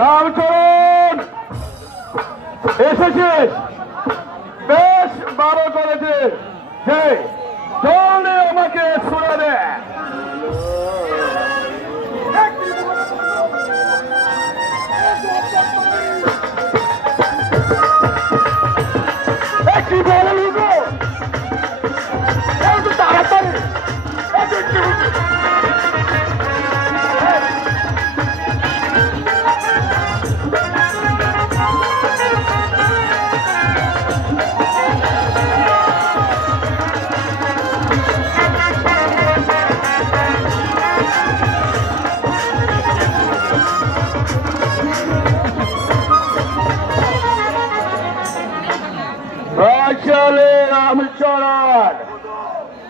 রামচরণ এসেছিস, বেশ ভালো করেছিস। যে চলে আমাকে শুনে দে। একটি বড় লোক তাড়াতাড়ি চলে রামচরণ,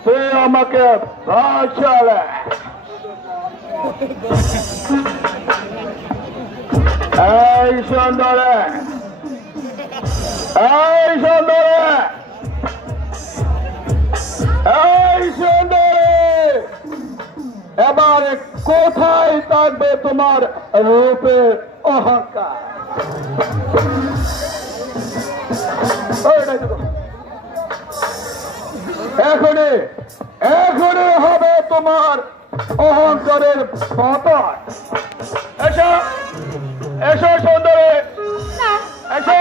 তুই আমাকে চলে। এই সুন্দরে, এই সুন্দরে, এই সুন্দরে, এবার কোথায় থাকবে তোমার রূপের অহংকার? এখনই এখনই হবে তোমার অহংকারের পতন। এসো এসো সুন্দরী, এসো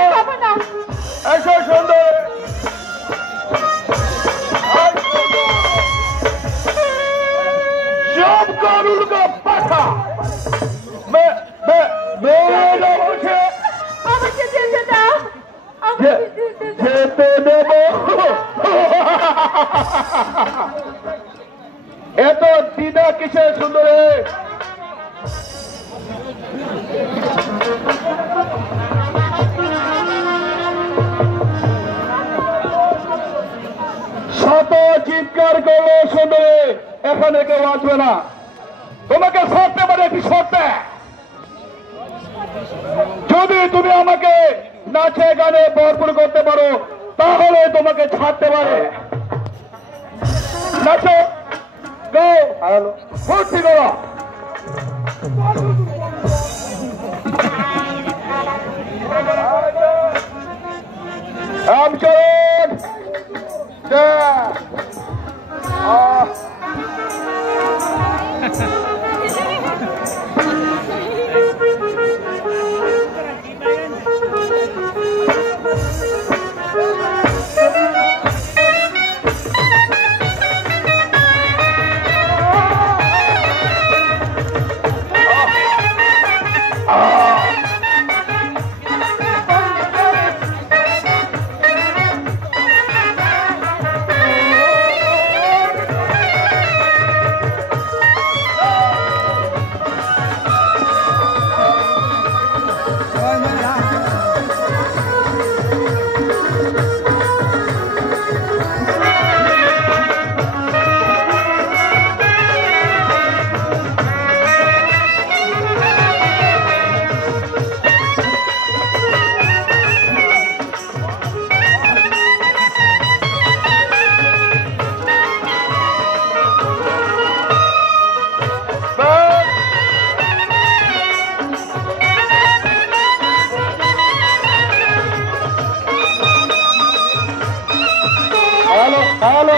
এসো সুন্দরী। সব কারুর का पाठा मेरे मुझे আমাকে যেতে দাও, আমাকে যেতে দাও। যেতে দেব? এত দ্বিধা কিসের সুন্দরী? শত চিৎকার করলো সুন্দরী, এখানে কেউ আসবে না। তোমাকে সরতে পারে, একটি সরতে যদি তুমি আমাকে নাচে গানে ভরপুর করতে পারো তাহলে তোমাকে ছাড়তে পারে। নাচো, গাও, ভর্তি করো। রামচরণ হ্যালো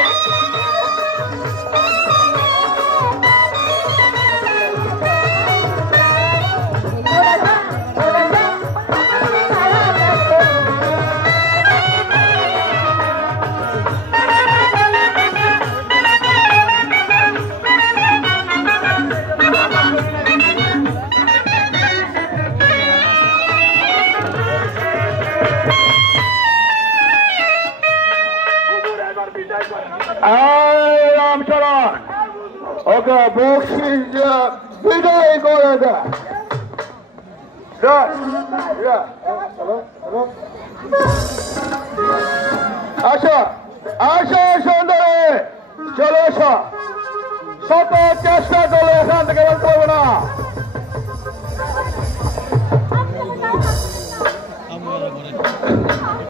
রামচরণ ওকে বকশিস বিদায় করে দেয়। আসো আসো সুন্দরী, চলে এসো। শত চেষ্টা করলে এখান থেকে বলতে পারবো না।